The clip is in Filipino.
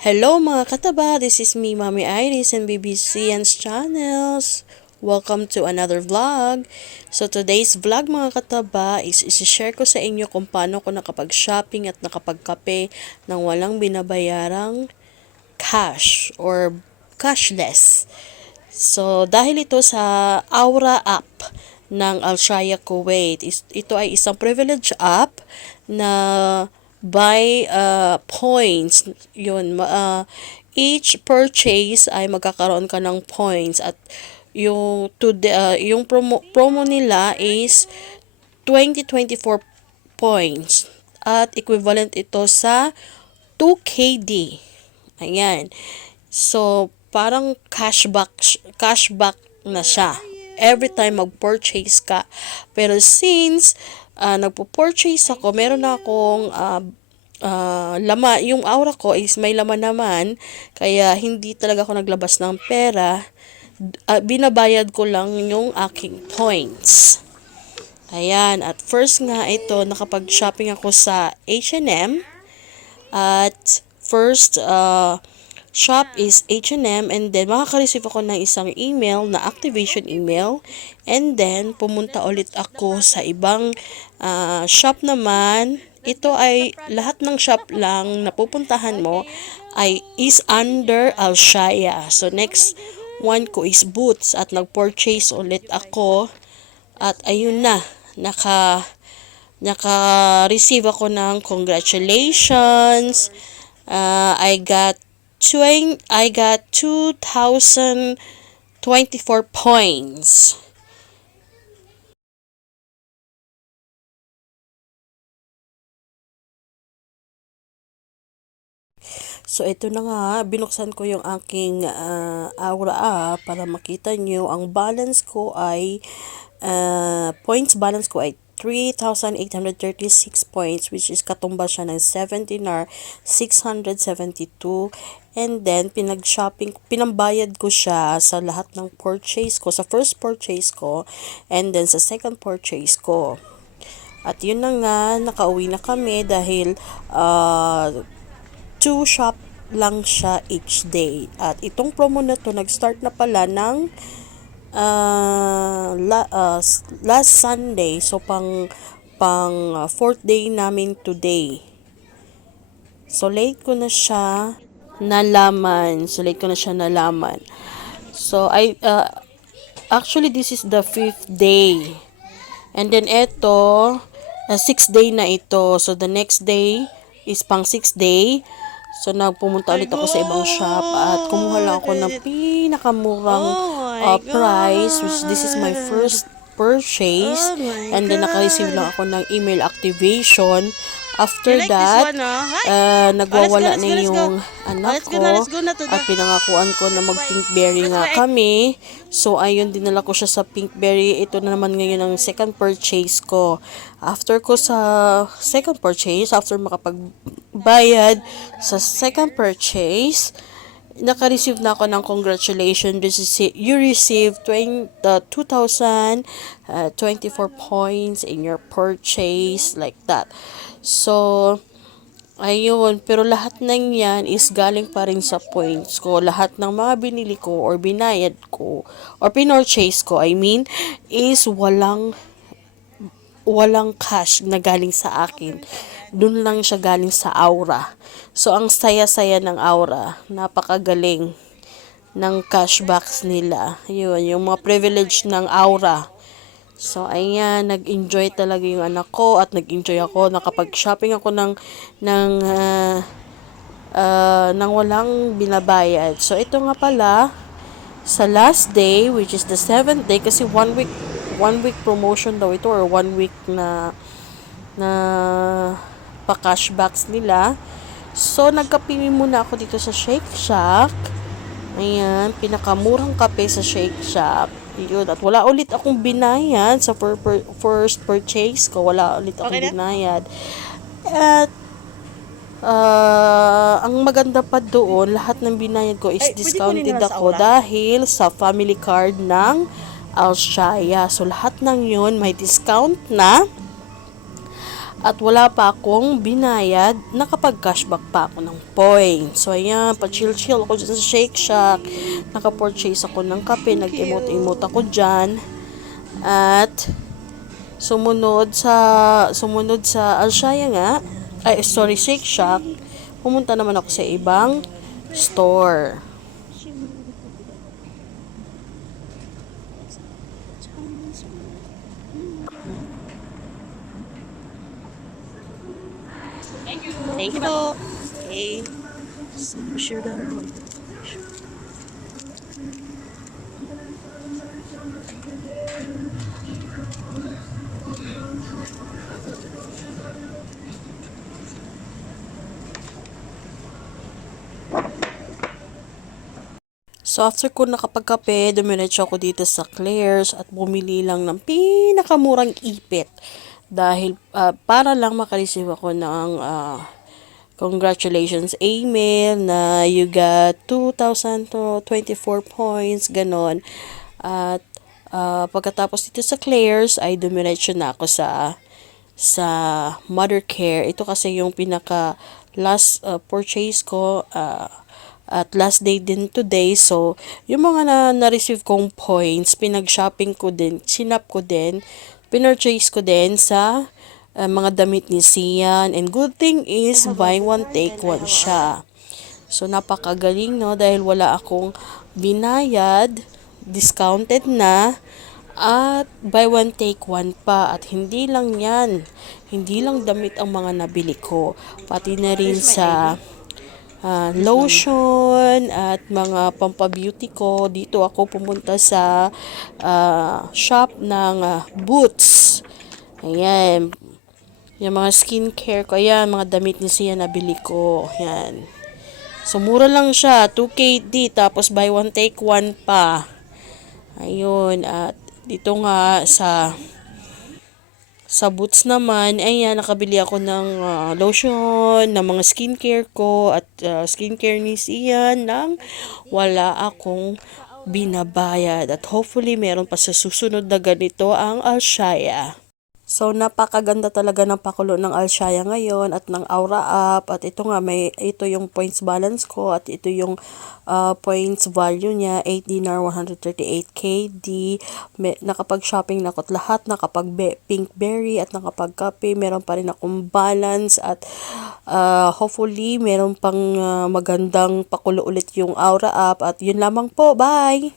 Hello mga kataba, this is me, Mami Iris and BBCN's channels. Welcome to another vlog. So today's vlog mga kataba is isi-share ko sa inyo kung paano ko nakapag-shopping at nakapagkape ng walang binabayarang cash or cashless. So dahil ito sa Aura app ng Alshaya Kuwait, ito ay isang privilege app na by uh, points. Yun, uh, each purchase ay magkakaroon ka ng points at yung to the, uh, yung promo promo nila is 2024 points at equivalent ito sa 2KD. Ayan. So, parang cashback cashback na siya every time mag-purchase ka. Pero since uh, nagpo-purchase ako, meron na akong uh, uh, laman, yung aura ko is may laman naman, kaya hindi talaga ako naglabas ng pera. Uh, binabayad ko lang yung aking points. Ayan, at first nga ito, nakapag-shopping ako sa H&M. At first, uh, shop is H&M and then makaka-receive ako ng isang email na activation email and then pumunta ulit ako sa ibang uh, shop naman ito ay lahat ng shop lang na pupuntahan mo ay is under Alshaya. So next one ko is Boots at nag-purchase ulit ako. At ayun na naka naka-receive ako ng congratulations. Uh, I got 20, I got 2,024 points. So, ito na nga, binuksan ko yung aking uh, Aura app para makita nyo. Ang balance ko ay, uh, points balance ko ay 3,836 points which is katumbas siya ng 17 or 672 and then pinag-shopping pinambayad ko siya sa lahat ng purchase ko sa first purchase ko and then sa second purchase ko at yun na nga nakauwi na kami dahil uh, two shop lang siya each day at itong promo na to nag-start na pala ng uh, la, uh, last Sunday, so pang pang uh, fourth day namin today. So late ko na siya nalaman. So late ko na siya nalaman. So I uh, actually this is the fifth day. And then eto, uh, sixth day na ito. So the next day is pang sixth day. So, nagpumunta ulit ako sa ibang shop at kumuha lang ako ng pinakamurang uh, price, which this is my first purchase. and then, naka-receive lang ako ng email activation. After that, uh, nagwawala na yung anak ko at pinangakuan ko na mag-pinkberry nga kami. So, ayun, dinala ko siya sa pinkberry. Ito na naman ngayon ang second purchase ko. After ko sa second purchase, after makapagbayad sa second purchase, naka-receive na ako ng congratulations. You received 20, uh, 2,024 points in your purchase, like that. So, ayun. Pero lahat ng yan is galing pa rin sa points ko. Lahat ng mga binili ko or binayad ko or pinorchase ko, I mean, is walang walang cash na galing sa akin. Doon lang siya galing sa aura. So, ang saya-saya ng aura. Napakagaling ng cashbacks nila. Yun, yung mga privilege ng aura. So, ayan, nag-enjoy talaga yung anak ko at nag-enjoy ako. Nakapag-shopping ako ng, ng, uh, uh, ng walang binabayad. So, ito nga pala, sa last day, which is the seventh day, kasi one week, one week promotion daw ito or one week na, na pa-cashbacks nila. So, nagkapili muna ako dito sa Shake Shack. Ayan, pinakamurang kape sa Shake Shack. Yun, at wala ulit akong binayad sa per, per, first purchase ko. Wala ulit akong okay binayad. At, uh, ang maganda pa doon, lahat ng binayad ko is Ay, discounted ako dahil sa family card ng Alshaya. So, lahat ng yun may discount na. At wala pa akong binayad, nakapag-cashback pa ako ng points. So, ayan, pa-chill-chill ako dyan sa Shake Shack. Nakapurchase ako ng kape, nag-emote-emote ako dyan. At, sumunod sa, sumunod sa Alshaya nga, ay, sorry, Shake Shack, pumunta naman ako sa ibang store. Thank you po. Okay. Sure na. So, after ko nakapagkape, dumiretso ako dito sa Claire's at bumili lang ng pinakamurang ipit. Dahil, ah, para lang makareceive ako ng ah, congratulations email na you got 2,024 points, ganon. At, ah, pagkatapos dito sa Claire's, ay dumiretso na ako sa sa mother care. Ito kasi yung pinaka last uh, purchase ko uh, at last day din today. So, yung mga na, na-receive kong points, pinag-shopping ko din, sinap ko din, pinurchase ko din sa uh, mga damit ni Sian. And good thing is, buy one, take one siya. So, napakagaling, no? Dahil wala akong binayad, discounted na, at buy one take one pa. At hindi lang yan. Hindi lang damit ang mga nabili ko. Pati na rin sa ah, lotion at mga pampabeauty ko. Dito ako pumunta sa ah, shop ng ah, Boots. Ayan yung mga skincare ko ayan mga damit ni siya nabili ko ayan so mura lang siya 2KD tapos buy one take one pa Ayun, at dito nga sa sa Boots naman, ayan, nakabili ako ng ah, lotion, ng mga skincare ko, at ah, skincare ni Sian nang wala akong binabayad. At hopefully, meron pa sa susunod na ganito ang Alshaya. So, napakaganda talaga ng pakulo ng Alshaya ngayon at ng Aura Up. At ito nga, may, ito yung points balance ko at ito yung uh, points value niya. 8 dinar, 138 KD. May, nakapag-shopping na ako at lahat. Nakapag pink berry at nakapag kape. Meron pa rin akong balance at uh, hopefully, meron pang uh, magandang pakulo ulit yung Aura Up. At yun lamang po. Bye!